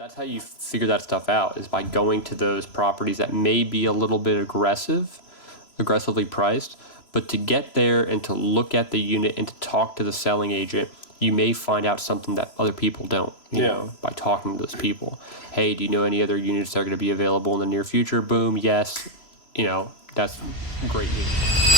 that's how you figure that stuff out, is by going to those properties that may be a little bit aggressively priced, but to get there and to look at the unit and to talk to the selling agent, you may find out something that other people don't, you know, by talking to those people. Hey, do you know any other units that are going to be available in the near future? Boom, yes. You know, that's great news.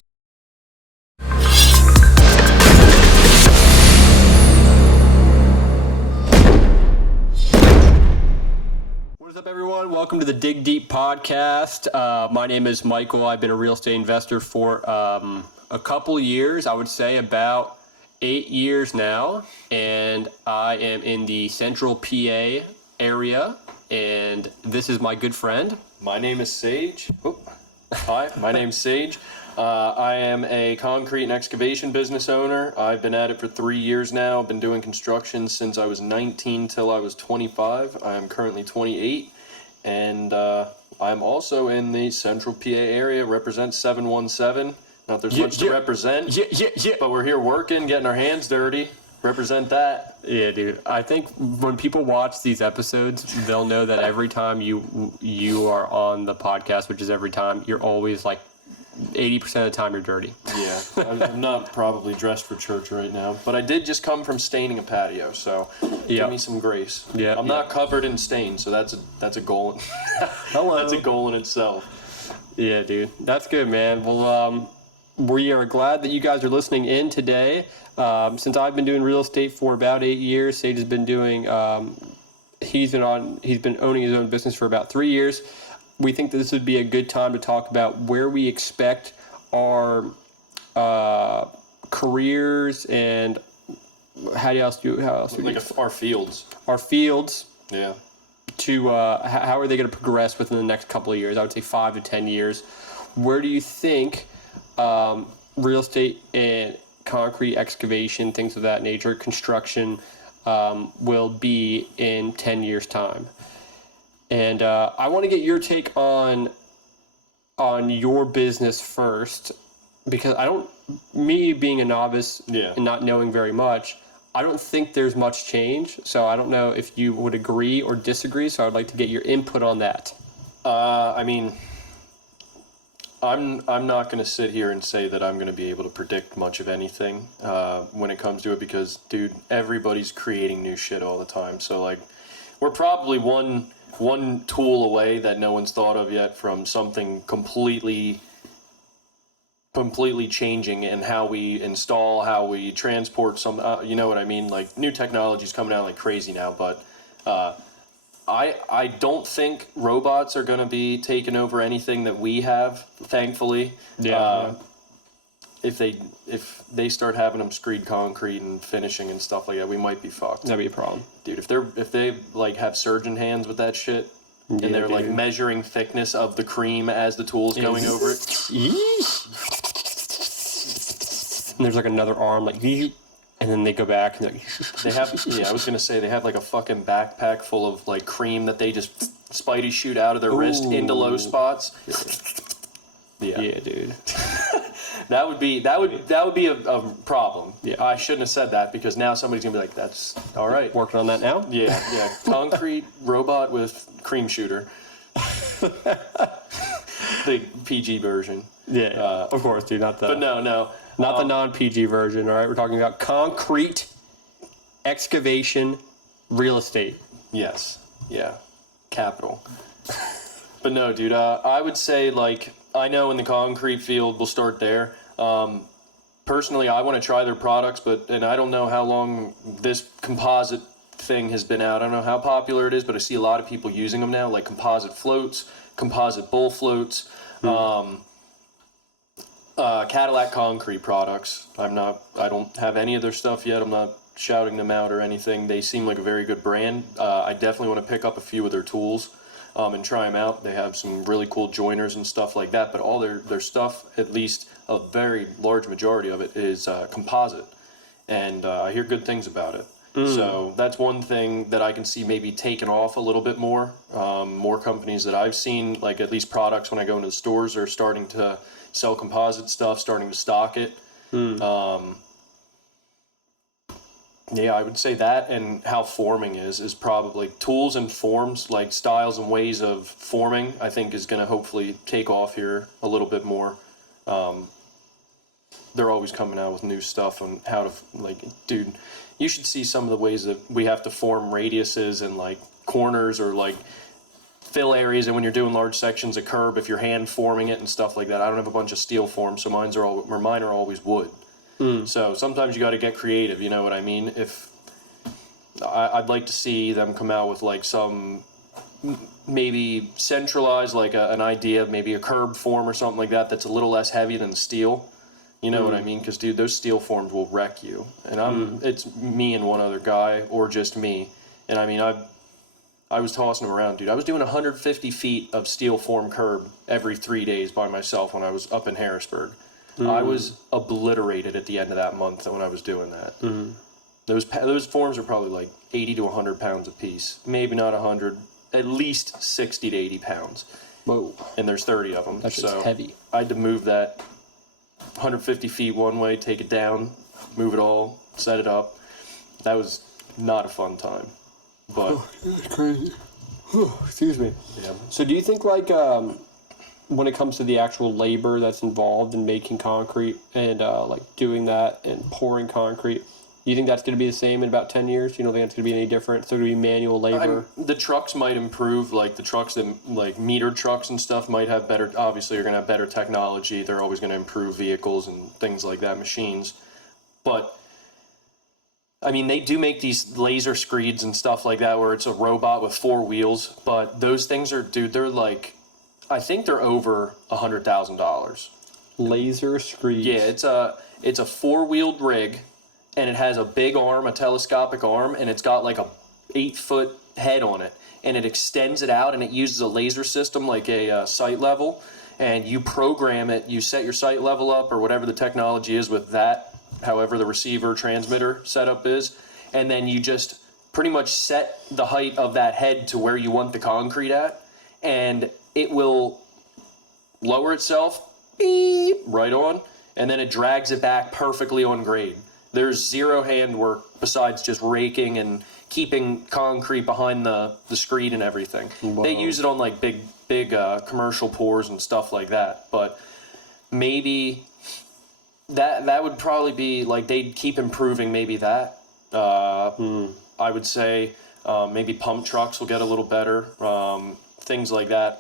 What's up, everyone? Welcome to the Dig Deep podcast. My name is Michael. I've been a real estate investor for a couple years. I would say about 8 years now, and I am in the central PA area, and this is my good friend. My name is Sage. Hi, my name's Sage. I am a concrete and excavation business owner. I've been at it for 3 years now. I've been doing construction since I was 19 till I was 25. I am currently 28, and I'm also in the central PA area, represent 717. Not there's much to represent, but we're here working, getting our hands dirty. Represent that. Yeah, dude. I think when people watch these episodes, they'll know that every time you are on the podcast, which is every time, you're always like 80% of the time you're dirty. Yeah, I'm not probably dressed for church right now, but I did just come from staining a patio, so give me some grace. Yeah, I'm not covered in stains, so that's a goal. Hello. That's a goal in itself. Yeah, dude. That's good, man. Well, we are glad that you guys are listening in today. Since I've been doing real estate for about 8 years, Sage has been doing, he's been owning his own business for about 3 years. We think that this would be a good time to talk about where we expect our careers and how else Our fields. Our fields. Yeah. To how are they going to progress within the next couple of years? I would say 5 to 10 years. Where do you think real estate and concrete excavation, things of that nature, construction, will be in 10 years' time? And I want to get your take on your business first, because me being a novice and not knowing very much, I don't think there's much change. So I don't know if you would agree or disagree. So I'd like to get your input on that. I mean, I'm not going to sit here and say that I'm going to be able to predict much of anything when it comes to it, because, dude, everybody's creating new shit all the time. So, like, we're probably one tool away that no one's thought of yet from something completely changing in how we install, how we transport some, you know what I mean? Like, new technology's coming out like crazy now, but I don't think robots are going to be taking over anything that we have, thankfully. Yeah. If they start having them screed concrete and finishing and stuff like that, we might be fucked. That'd be a problem, dude. If they like have surgeon hands with that shit, and they're like measuring thickness of the cream as the tool's going over it. And there's like another arm, like, and then they go back and they have. Yeah, I was gonna say they have like a fucking backpack full of like cream that they just Spidey shoot out of their wrist into low spots. Yeah, dude. That would be a problem. Yeah, I shouldn't have said that, because now somebody's gonna be like, "That's all right." Working on that now. Yeah. Concrete robot with cream shooter. The PG version. Yeah, of course, dude. Not the. But no. Not the non-PG version. All right, we're talking about concrete excavation real estate. Yes. Yeah. Capital. But no, dude. I would say, like, I know in the concrete field, we'll start there. Personally, I want to try their products, and I don't know how long this composite thing has been out. I don't know how popular it is, but I see a lot of people using them now, like composite floats, composite bull floats, Cadillac concrete products. I don't have any of their stuff yet. I'm not shouting them out or anything. They seem like a very good brand. I definitely want to pick up a few of their tools and try them out. They have some really cool joiners and stuff like that, but all their stuff, at least a very large majority of it, is composite, and I hear good things about it. So that's one thing that I can see maybe taking off a little bit more. More companies that I've seen, like at least products when I go into the stores, are starting to sell composite stuff, starting to stock it. Yeah, I would say that, and how forming is probably tools and forms, like styles and ways of forming, I think is going to hopefully take off here a little bit more. They're always coming out with new stuff on how to, like, dude, you should see some of the ways that we have to form radiuses and like corners or like fill areas, and when you're doing large sections of curb, if you're hand forming it and stuff like that. I don't have a bunch of steel forms, so mine are always wood. So sometimes you got to get creative, you know what I mean? I'd like to see them come out with like some maybe centralized, like an idea of maybe a curb form or something like that that's a little less heavy than steel. You know what I mean? Because dude, those steel forms will wreck you. And it's me and one other guy, or just me. And I mean, I was tossing them around, dude. I was doing 150 feet of steel form curb every 3 days by myself when I was up in Harrisburg. I was obliterated at the end of that month when I was doing that. Those forms are probably like 80 to 100 pounds a piece. Maybe not 100, at least 60 to 80 pounds. Whoa. And there's 30 of them. That's just heavy. I had to move that 150 feet one way, take it down, move it all, set it up. That was not a fun time. But That's crazy. Excuse me. yeah. So do you think like when it comes to the actual labor that's involved in making concrete and like doing that and pouring concrete, do you think that's going to be the same in about 10 years? You don't think it's going to be any different? So going to be manual labor? The trucks might improve, like the trucks that, like meter trucks and stuff might have better, obviously you're going to have better technology. They're always going to improve vehicles and things like that, machines. But I mean, they do make these laser screeds and stuff like that where it's a robot with 4 wheels, but those things are, dude, they're like, I think they're over $100,000. Laser screeds. Yeah, it's a 4-wheeled rig, and it has a big arm, a telescopic arm, and it's got like a 8-foot head on it, and it extends it out, and it uses a laser system like a sight level, and you program it. You set your sight level up or whatever the technology is with that, however the receiver transmitter setup is, and then you just pretty much set the height of that head to where you want the concrete at, and it will lower itself, beep, right on, and then it drags it back perfectly on grade. There's zero handwork besides just raking and keeping concrete behind the screed and everything. Wow. They use it on like big commercial pours and stuff like that, but maybe that would probably be like they'd keep improving maybe that. I would say maybe pump trucks will get a little better, things like that.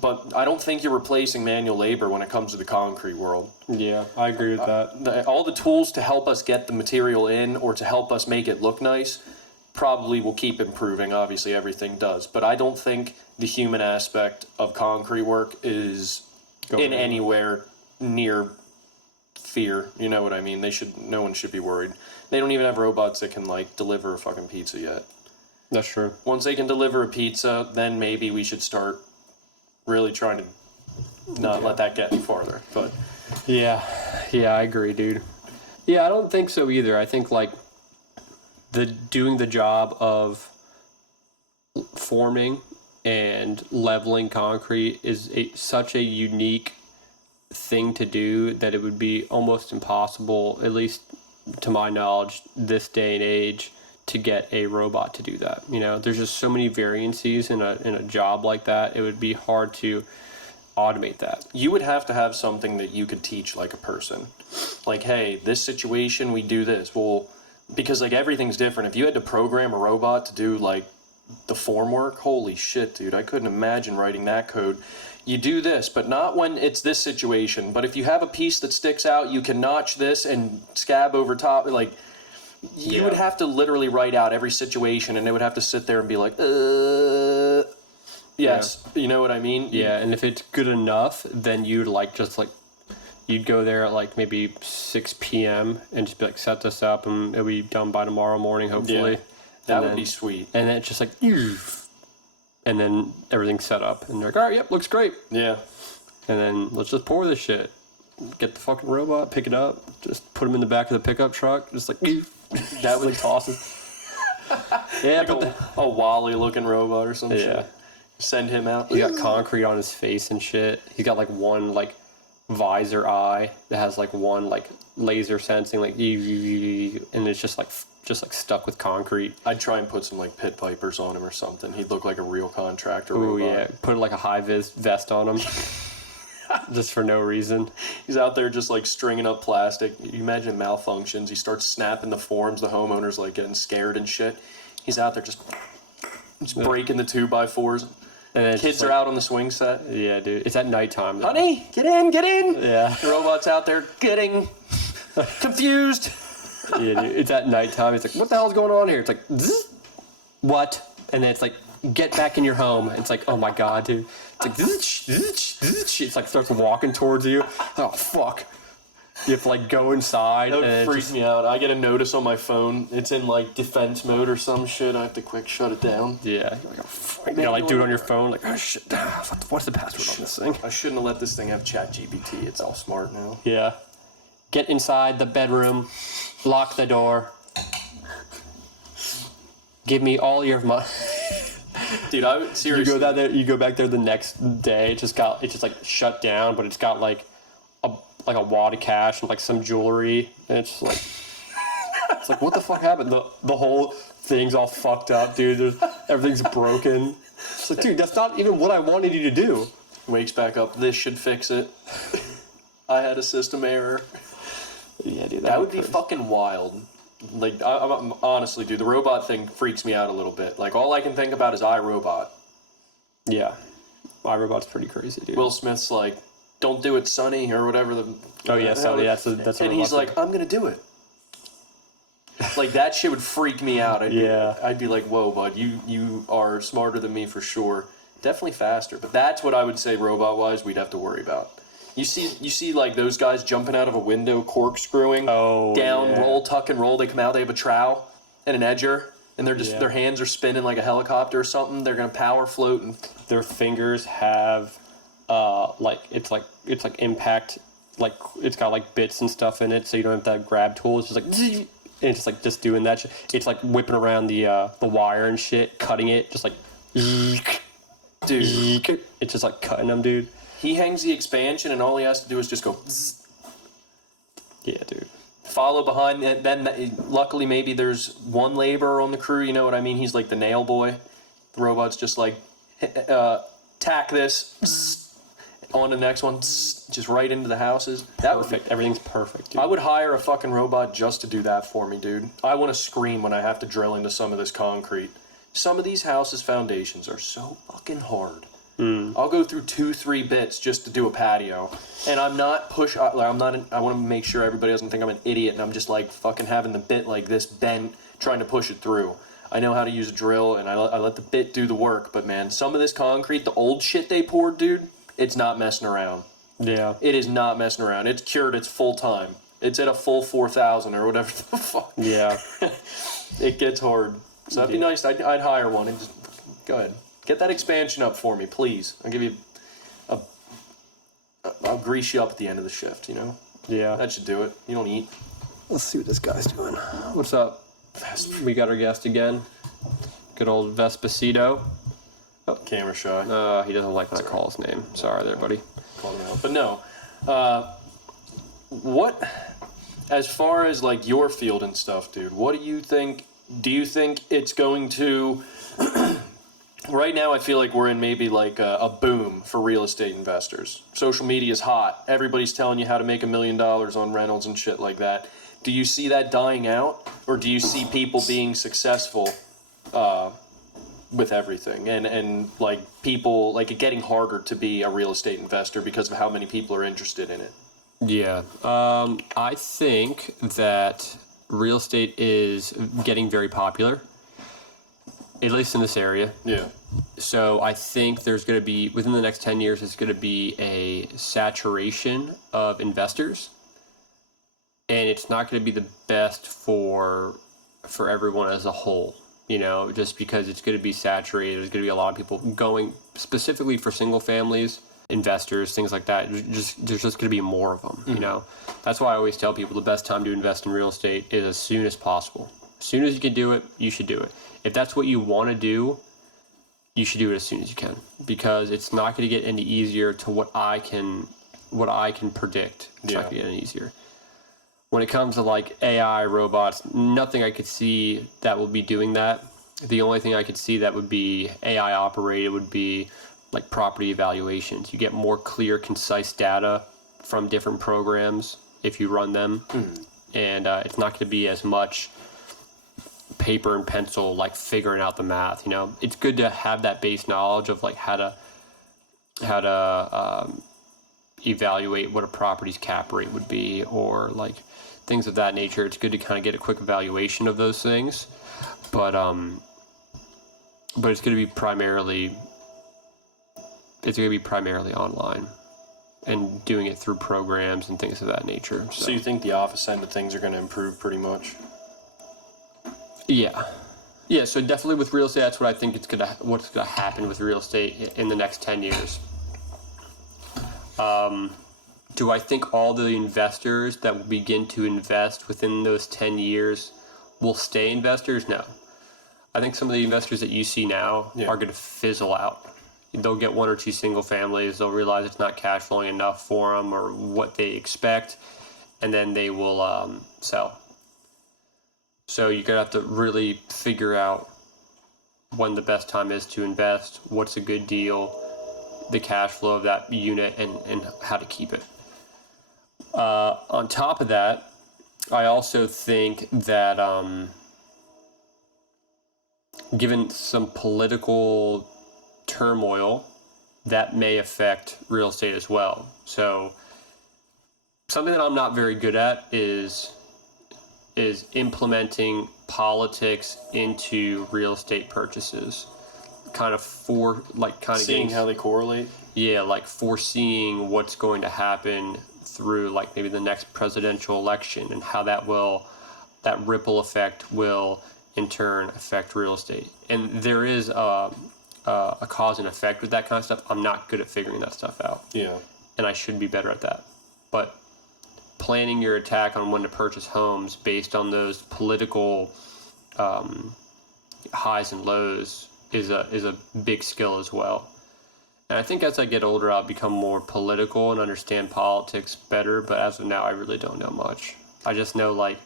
But I don't think you're replacing manual labor when it comes to the concrete world. Yeah, I agree with that. All the tools to help us get the material in or to help us make it look nice probably will keep improving. Obviously, everything does. But I don't think the human aspect of concrete work is in anywhere near fear. You know what I mean? No one should be worried. They don't even have robots that can like deliver a fucking pizza yet. That's true. Once they can deliver a pizza, then maybe we should start really trying to not let that get any farther. But Yeah, I agree, dude. Yeah, I don't think so either. I think like doing the job of forming and leveling concrete is such a unique thing to do that it would be almost impossible, at least to my knowledge, this day and age, to get a robot to do that. You know, there's just so many variances in a job like that. It would be hard to automate that. you would have to have something that you could teach like a person. Like, hey, this situation, we do this. Well, because like everything's different. If you had to program a robot to do like the form work, holy shit, dude, I couldn't imagine writing that code. You do this, but not when it's this situation. But if you have a piece that sticks out, you can notch this and scab over top. Like, you would have to literally write out every situation, and it would have to sit there and be like, yes, you know what I mean? Yeah, and if it's good enough, then you'd you'd go there at like maybe 6 p.m. and just be like, set this up, and it'll be done by tomorrow morning, hopefully. Yeah, that would be sweet. And then it's just like, and then everything's set up, and they're like, all right, yep, looks great. Yeah. And then let's just pour this shit. Get the fucking robot, pick it up, just put him in the back of the pickup truck, just like, That would like toss it. Yeah, like a Wally looking robot or some yeah. shit. Send him out. He got concrete on his face and shit. He's got like one like visor eye that has like one like laser sensing like and it's just like just like stuck with concrete. I'd try and put some like pit vipers on him or something. He'd look like a real contractor Oh robot. yeah, put like a high vis vest on him, just for no reason. He's out there just like stringing up plastic. You imagine malfunctions. He starts snapping the forms. The homeowner's like getting scared and shit. He's out there just breaking the 2x4s. And then it's Kids just, are like, out on the swing set. Yeah, dude, it's at nighttime. Though. Honey, get in, get in. Yeah. The robot's out there getting confused. Yeah, dude, it's at nighttime. It's like, what the hell's going on here? It's like, zzz, what? And then it's like, get back in your home. It's like, oh my god, dude. It's like, zzz, zzz, zzz. It's like starts walking towards you. Oh fuck. You have to like go inside. That and would it freak just, me out. I get a notice on my phone. It's in like defense mode or some shit. I have to quick shut it down. yeah. You're like, oh, fuck. You know, like do it on your phone. Like, oh shit. What's the password on this thing? I shouldn't have let this thing have ChatGPT. It's all smart now. Yeah. Get inside the bedroom. Lock the door. Give me all your money. Dude, I would You seriously. go down there. You go back there the next day. It's just like shut down, but it's got like a wad of cash and like some jewelry, and it's like what the fuck happened? The whole thing's all fucked up, dude. Everything's broken. It's like, dude, that's not even what I wanted you to do. Wakes back up. This should fix it. I had a system error. Yeah, dude, That would be fucking wild. Like, I'm honestly, dude, the robot thing freaks me out a little bit. Like, all I can think about is iRobot. Yeah, iRobot's pretty crazy, dude. Will Smith's like, "Don't do it, Sonny," or whatever. Oh yeah, Sonny. That's a and he's like, "I'm gonna do it." Like that shit would freak me out. I'd be like, "Whoa, bud, you are smarter than me for sure. Definitely faster." But that's what I would say, robot-wise, we'd have to worry about. You see, like those guys jumping out of a window, corkscrewing down, yeah. roll, tuck and roll. They come out, they have a trowel and an edger, and they're just Yeah. their hands are spinning like a helicopter or something. They're gonna power float and Their fingers have it's like impact, like it's got like bits and stuff in it, so you don't have to grab tools. It's just like and it's just like just doing that shit. It's like whipping around the wire and shit, cutting it, just like dude. it's just like cutting them, dude. He hangs the expansion, and all he has to do is just go. Zzz, Yeah, dude. follow behind. And then, luckily, maybe there's one laborer on the crew. You know what I mean? He's like the nail boy. The robot's just like, tack this zzz, on the next one, zzz, just right into the houses. That would Perfect. Everything's perfect, dude. I would hire a fucking robot just to do that for me, dude. I want to scream when I have to drill into some of this concrete. Some of these houses' foundations are so fucking hard. I'll go through 2-3 bits just to do a patio, and I'm not I want to make sure everybody doesn't think I'm an idiot, and I'm just like fucking having the bit like this bent, trying to push it through. I know how to use a drill, and I let the bit do the work. But man, some of this concrete, the old shit they poured, dude, it's not messing around. Yeah. It is not messing around. It's cured. It's full time. It's at a full 4,000 or whatever the fuck. Yeah. It gets hard. So that'd be Yeah. nice. I'd hire one and just go ahead. Get that expansion up for me, please. I'll give you I'll grease you up at the end of the shift, you know? Yeah. That should do it. You don't eat. Let's see what this guy's doing. What's up? We got our guest again. Good old Vespacito. Camera shy. He doesn't like when I call his name. Sorry there, buddy. Call him out. But no. What, as far as like your field and stuff, dude, what do you think? Do you think it's going to... Right now, I feel like we're in maybe like a boom for real estate investors. Social media is hot. Everybody's telling you how to make $1 million on rentals and shit like that. Do you see that dying out, or do you see people being successful with everything, and like people like it getting harder to be a real estate investor because of how many people are interested in it? Yeah. I think that real estate is getting very popular, at least in this area. Yeah. So I think there's going to be, within the next 10 years, there's going to be a saturation of investors. And it's not going to be the best for everyone as a whole, you know, just because it's going to be saturated. There's going to be a lot of people going specifically for single families, investors, things like that. There's just going to be more of them, you know. That's why I always tell people the best time to invest in real estate is as soon as possible. As soon as you can do it, you should do it. If that's what you want to do, you should do it as soon as you can, because it's not going to get any easier to what I can predict. It's not going to get any easier. when it comes to like AI robots, nothing I could see that will be doing that. The only thing I could see that would be AI operated would be like property evaluations. You get more clear, concise data from different programs if you run them, and it's not going to be as much paper and pencil like figuring out the math. You know, it's good to have that base knowledge of like how to evaluate what a property's cap rate would be, or like things of that nature. It's good to kind of get a quick evaluation of those things, but it's going to be primarily online and doing it through programs and things of that nature. So you think the office end of things are going to improve pretty much? Yeah. So definitely with real estate, that's what I think what's gonna happen with real estate in the next 10 years. Do I think all the investors that will begin to invest within those 10 years will stay investors? No. I think some of the investors that you see now are going to fizzle out. They'll get one or two single families. They'll realize it's not cash flowing enough for them or what they expect, and then they will sell. So you're going to have to really figure out when the best time is to invest, what's a good deal, the cash flow of that unit, and how to keep it. On top of that, I also think that given some political turmoil, that may affect real estate as well. So something that I'm not very good at is implementing politics into real estate purchases. Seeing how they correlate? Yeah, like foreseeing what's going to happen through like maybe the next presidential election, and how that ripple effect will in turn affect real estate. And there is a cause and effect with that kind of stuff. I'm not good at figuring that stuff out. Yeah. And I should be better at that. But planning your attack on when to purchase homes based on those political highs and lows is a big skill as well. And I think as I get older, I'll become more political and understand politics better. But as of now, I really don't know much. I just know they're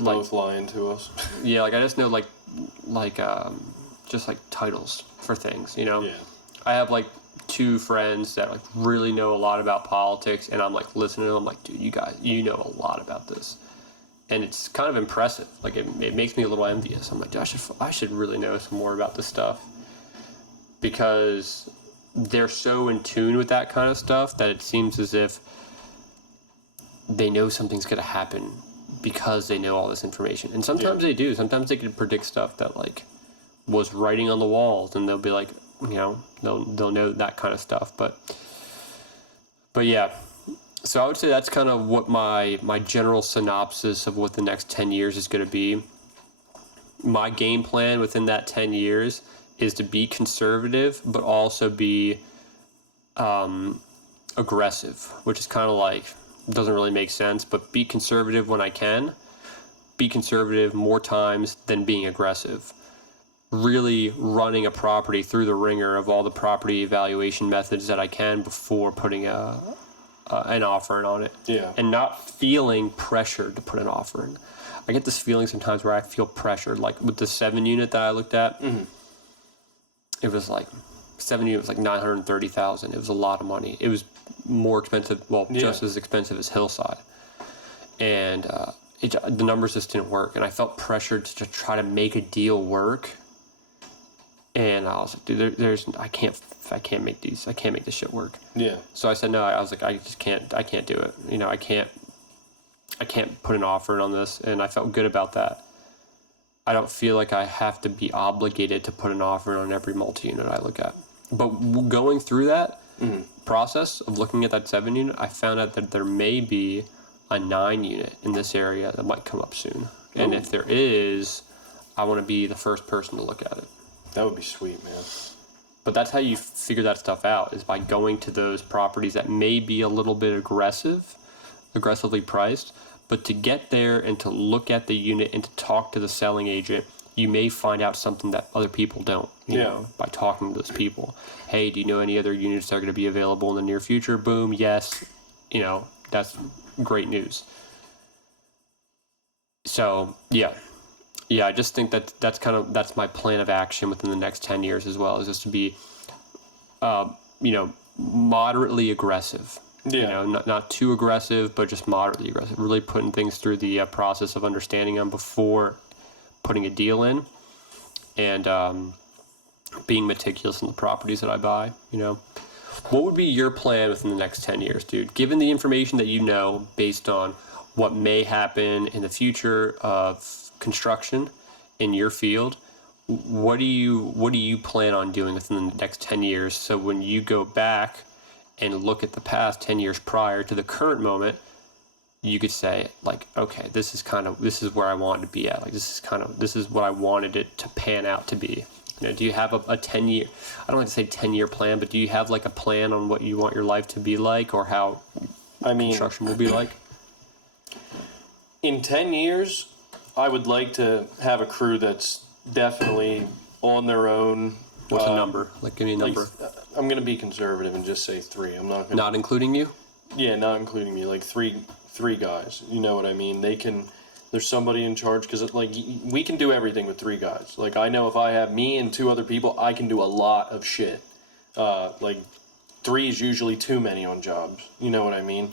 both lying to us. Yeah, I just know just titles for things, you know. Yeah. I have two friends that really know a lot about politics, and I'm listening to them. I'm like, dude, you guys, you know a lot about this, and it's kind of impressive. It makes me a little envious. I'm like, dude, I should really know some more about this stuff, because they're so in tune with that kind of stuff that it seems as if they know something's gonna happen because they know all this information. And sometimes they do. Sometimes they can predict stuff that was writing on the walls, and they'll be they'll know that kind of stuff. But yeah. So I would say that's kind of what my general synopsis of what the next 10 years is going to be. My game plan within that 10 years is to be conservative, but also be aggressive, which is kind of doesn't really make sense, but be conservative when I can. Be conservative more times than being aggressive. Really running a property through the ringer of all the property evaluation methods that I can before putting an offer in on it. Yeah. And not feeling pressured to put an offer in. I get this feeling sometimes where I feel pressured, with the 7 unit that I looked at. Mm-hmm. It was 7 unit was $930,000. It was a lot of money. It was more expensive, just as expensive as Hillside, and the numbers just didn't work, and I felt pressured to try to make a deal work. And I was like, dude, I can't make these. I can't make this shit work. Yeah. So I said no. I was like, I can't do it. You know, I can't put an offer in on this, and I felt good about that. I don't feel like I have to be obligated to put an offer in on every multi-unit I look at. But going through that process of looking at that 7 unit, I found out that there may be a 9 unit in this area that might come up soon. Ooh. And if there is, I want to be the first person to look at it. That would be sweet, man. But that's how you figure that stuff out, is by going to those properties that may be a little bit aggressively priced. But to get there and to look at the unit and to talk to the selling agent, you may find out something that other people don't, you know, by talking to those people. Hey, do you know any other units that are going to be available in the near future? Boom, yes. You know, That's great news. So I just think that's my plan of action within the next 10 years as well, is just to be, moderately aggressive. Yeah. Not too aggressive, but just moderately aggressive. Really putting things through the process of understanding them before putting a deal in, and being meticulous in the properties that I buy. What would be your plan within the next 10 years, dude? Given the information that you know, based on what may happen in the future of construction in your field, what do you plan on doing within the next 10 years? So when you go back and look at the past 10 years prior to the current moment, you could say, like, okay, this is where I wanted to be at. Like, this is what I wanted it to pan out to be. Do you have a 10-year, I don't like to say 10-year plan, but do you have like a plan on what you want your life to be like, or how construction will be like? In 10 years, I would like to have a crew that's definitely on their own. What's a number? Like, give me a number. I'm going to be conservative and just say 3. I'm not going to... Not including you? Yeah, not including me. Like three guys. You know what I mean? There's somebody in charge, because like we can do everything with 3 guys. Like, I know if I have me and 2 other people, I can do a lot of shit. Like 3 is usually too many on jobs. You know what I mean?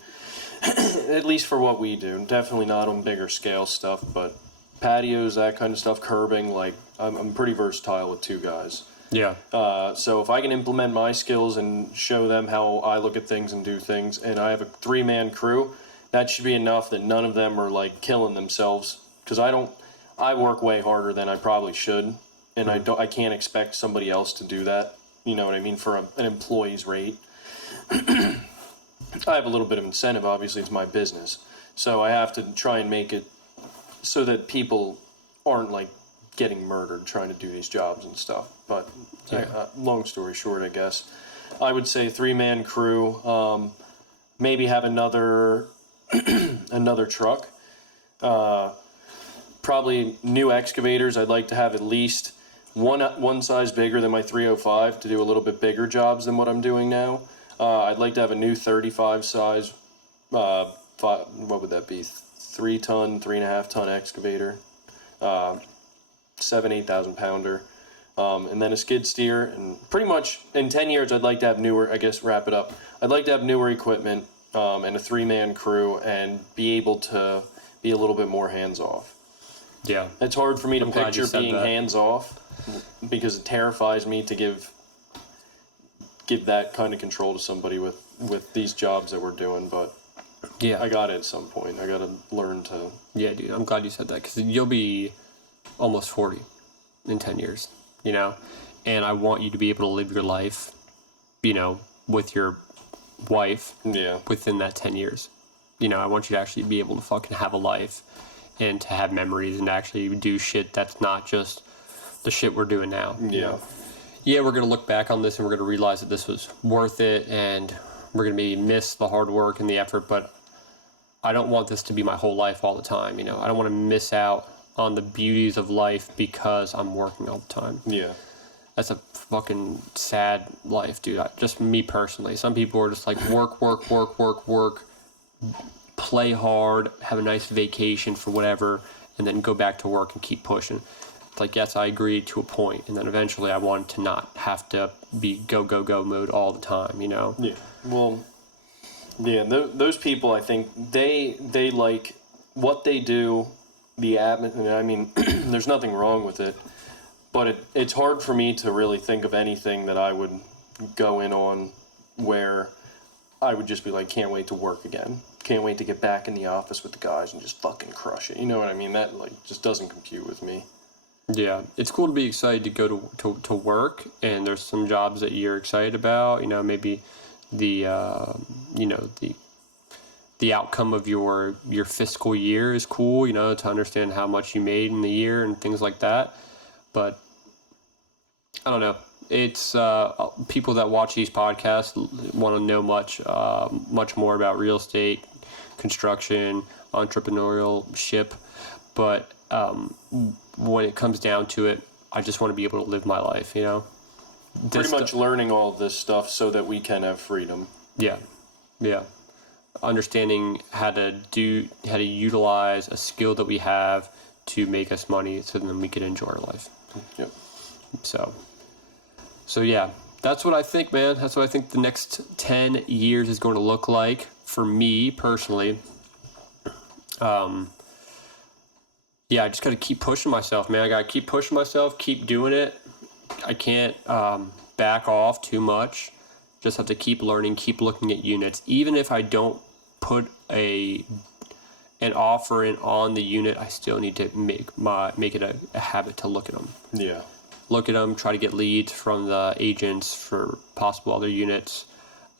At least for what we do. Definitely not on bigger scale stuff, but patios, that kind of stuff, curbing. Like, I'm pretty versatile with 2 guys. Yeah. So if I can implement my skills and show them how I look at things and do things, and I have a 3-man crew, that should be enough that none of them are like killing themselves. Because I work way harder than I probably should, and I can't expect somebody else to do that. You know what I mean? For an employee's rate. I have a little bit of incentive, obviously, it's my business. So I have to try and make it so that people aren't like getting murdered trying to do these jobs and stuff. But long story short, I guess, I would say 3-man crew, maybe have another truck, probably new excavators. I'd like to have at least one size bigger than my 305 to do a little bit bigger jobs than what I'm doing now. I'd like to have a new 35 size, what would that be? 3-ton, 3.5-ton excavator, 8,000 pounder, and then a skid steer. And pretty much in 10 years, I'd like to have newer, I guess, wrap it up. I'd like to have newer equipment, and a 3-man crew, and be able to be a little bit more hands off. Yeah. It's hard for me to picture being that. hands off, because it terrifies me to give that kind of control to somebody with these jobs that we're doing. But yeah, I got it at some point. I got to learn to. Yeah, dude, I'm glad you said that, because you'll be almost 40 in 10 years, and I want you to be able to live your life, with your wife within that 10 years. I want you to actually be able to fucking have a life and to have memories and actually do shit that's not just the shit we're doing now. Yeah. Yeah, we're going to look back on this and we're going to realize that this was worth it, and we're going to maybe miss the hard work and the effort, but I don't want this to be my whole life all the time. I don't want to miss out on the beauties of life because I'm working all the time. Yeah. That's a fucking sad life, dude. Just me personally. Some people are just like work, play hard, have a nice vacation for whatever, and then go back to work and keep pushing. It's like, yes, I agree to a point, and then eventually I want to not have to be go mode all the time, Yeah. Well, yeah, those people, I think, they like what they do, the atmosphere. I mean, there's nothing wrong with it, but it's hard for me to really think of anything that I would go in on where I would just be like, can't wait to work again. Can't wait to get back in the office with the guys and just fucking crush it. You know what I mean? That like just doesn't compute with me. Yeah, it's cool to be excited to go to work, and there's some jobs that you're excited about. Maybe the the outcome of your fiscal year is cool. To understand how much you made in the year and things like that. But I don't know. It's people that watch these podcasts want to know much more about real estate, construction, entrepreneurship, but when it comes down to it, I just want to be able to live my life, Pretty much learning all of this stuff so that we can have freedom. Yeah. understanding how to utilize a skill that we have to make us money, so then we can enjoy our life. Yep. So yeah, that's what I think, man. That's what I think the next 10 years is going to look like for me personally. Yeah, I just got to keep pushing myself, man. I got to keep pushing myself, keep doing it. I can't back off too much. Just have to keep learning, keep looking at units. Even if I don't put an offer in on the unit, I still need to make it a habit to look at them. Yeah. Look at them, try to get leads from the agents for possible other units.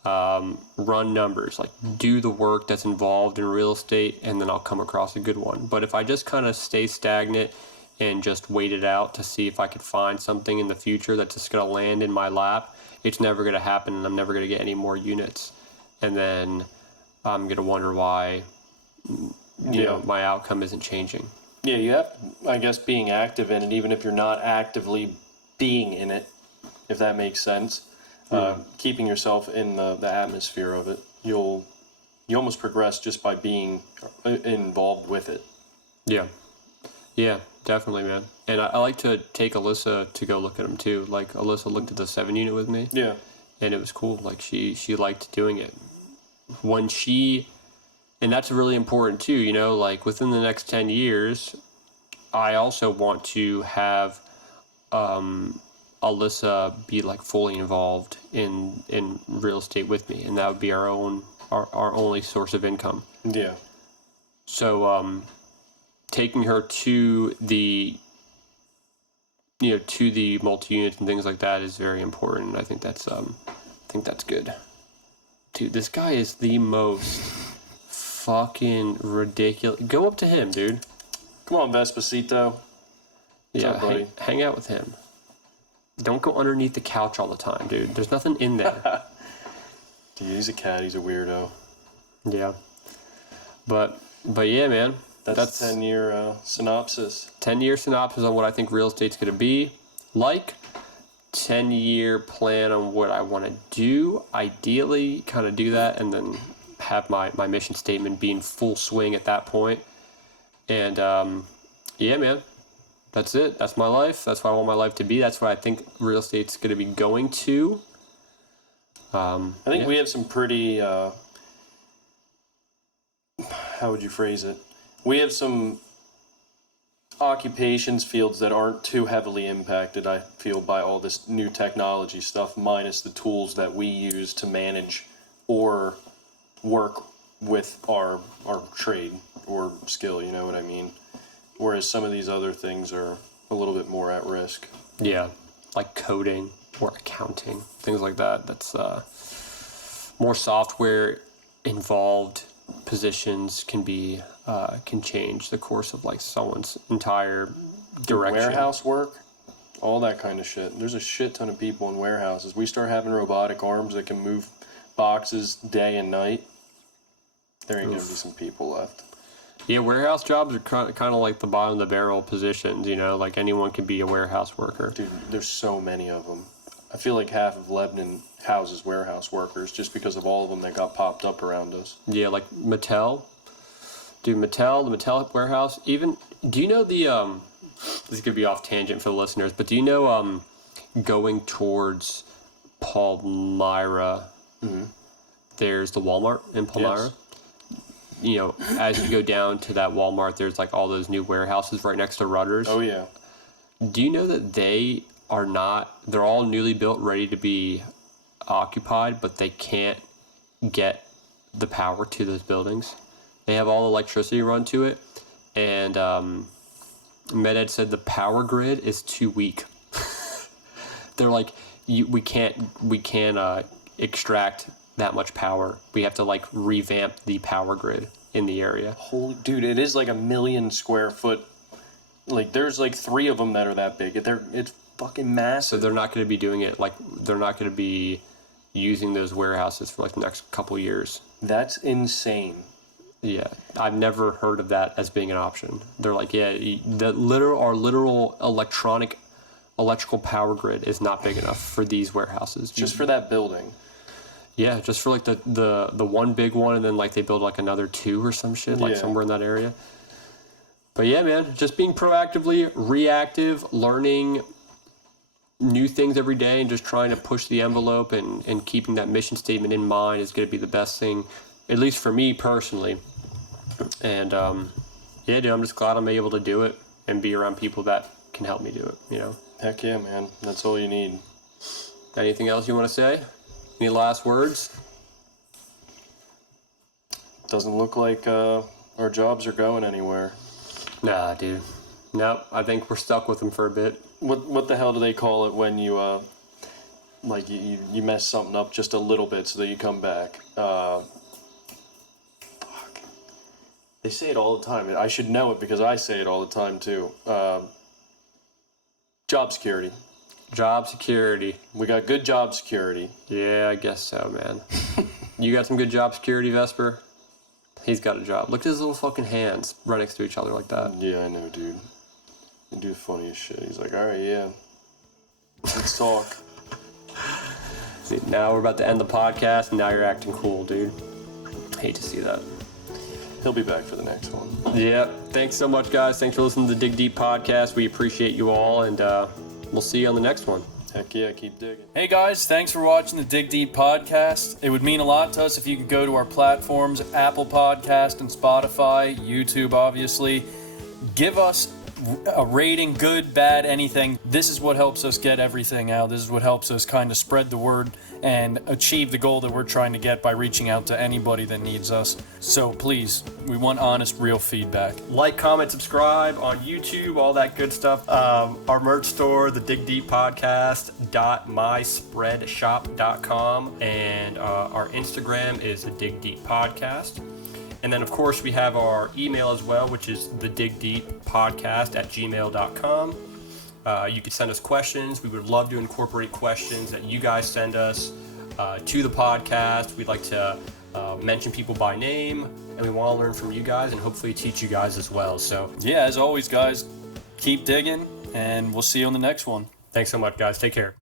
Run numbers, like do the work that's involved in real estate, and then I'll come across a good one. But if I just kind of stay stagnant and just wait it out to see if I could find something in the future that's just going to land in my lap, it's never going to happen, and I'm never going to get any more units. And then I'm going to wonder why, you know, my outcome isn't changing. Yeah, you have, I guess, being active in it, even if you're not actively being in it, if that makes sense. Keeping yourself in the atmosphere of it, you almost progress just by being involved with it. Yeah, definitely, man. And I like to take Alyssa to go look at them too. Like Alyssa looked at the 7 unit with me. Yeah. And it was cool. Like she liked doing it. And that's really important too, you know, like within the next 10 years, I also want to have Alyssa be like fully involved in real estate with me, and that would be our only source of income. Yeah. So taking her to the multi-units and things like that is very important. I think that's good. Dude, this guy is the most fucking ridiculous. Go up to him, dude. Come on, Vespacito. What's up, buddy? Hang out with him. Don't go underneath the couch all the time, dude. There's nothing in there. Dude, he's a cat. He's a weirdo. Yeah. But yeah, man. That's 10-year synopsis. 10-year synopsis on what I think real estate's going to be like. 10-year plan on what I want to do. Ideally, kind of do that and then have my mission statement be in full swing at that point. And yeah, man. That's it. That's my life. That's what I want my life to be. That's what I think real estate's going to be going to. I think we have some pretty, how would you phrase it? We have some occupations, fields that aren't too heavily impacted, I feel, by all this new technology stuff, minus the tools that we use to manage or work with our trade or skill, you know what I mean? Whereas some of these other things are a little bit more at risk. Yeah, like coding or accounting, things like that. That's more software involved positions can change the course of like someone's entire direction. Warehouse work, all that kind of shit. There's a shit ton of people in warehouses. We start having robotic arms that can move boxes day and night. There ain't gonna be some people left. Yeah, warehouse jobs are kind of like the bottom of the barrel positions, you know, like anyone can be a warehouse worker. Dude, there's so many of them. I feel like half of Lebanon houses warehouse workers just because of all of them that got popped up around us. Yeah, like Mattel. Dude, the Mattel warehouse. Even, do you know the, this is going to be off tangent for the listeners, but do you know going towards Palmyra, there's the Walmart in Palmyra? Yes. You know, as you go down to that Walmart, there's like all those new warehouses right next to Rutter's. Oh, yeah. Do you know that they're all newly built, ready to be occupied, but they can't get the power to those buildings? They have all electricity run to it, and MedEd said the power grid is too weak. They're like, we can't extract that much power. We have to like revamp the power grid in the area. Holy dude, it is like 1 million square foot. Like there's like 3 of them that are that big. It's fucking massive. So they're not going to be doing it, like they're not going to be using those warehouses for like the next couple years. That's insane. Yeah, I've never heard of that as being an option. They're like, yeah, our literal electrical power grid is not big enough for these warehouses. Just for that building. Yeah, just for like the one big one, and then like they build like another 2 or some shit, like Yeah. somewhere in that area. But yeah, man, just being proactively reactive, learning new things every day, and just trying to push the envelope and keeping that mission statement in mind is going to be the best thing, at least for me personally. And yeah, dude, I'm just glad I'm able to do it and be around people that can help me do it, you know? Heck yeah, man. That's all you need. Anything else you want to say? Any last words? Doesn't look like our jobs are going anywhere. Nah, dude. Nope, I think we're stuck with them for a bit. What the hell do they call it when you like you mess something up just a little bit so that you come back? Fuck. They say it all the time. I should know it because I say it all the time too. Job security. Job security. We got good job security. Yeah, I guess so, man. You got some good job security, Vesper? He's got a job. Look at his little fucking hands right next to each other like that. Yeah, I know, dude. They do the funniest shit. He's like, all right, yeah. Let's talk. See, now we're about to end the podcast, and now you're acting cool, dude. Hate to see that. He'll be back for the next one. Yep. Thanks so much, guys. Thanks for listening to the Dig Deep podcast. We appreciate you all, and we'll see you on the next one. Heck yeah, keep digging. Hey guys, thanks for watching the Dig Deep podcast. It would mean a lot to us if you could go to our platforms, Apple Podcast and Spotify, YouTube obviously. Give us a rating, good, bad, anything. This is what helps us get everything out. This is what helps us kind of spread the word and achieve the goal that we're trying to get by reaching out to anybody that needs us. So please, we want honest, real feedback. Like, comment, subscribe on YouTube, all that good stuff. Our merch store, the Dig Deep Podcast.myspreadshop.com, and our Instagram is the Dig Deep Podcast. And then, of course, we have our email as well, which is the digdeeppodcast@gmail.com. You could send us questions. We would love to incorporate questions that you guys send us to the podcast. We'd like to mention people by name, and we want to learn from you guys and hopefully teach you guys as well. So Yeah, as always guys, keep digging and we'll see you on the next one. thanks so much, guys. Take care.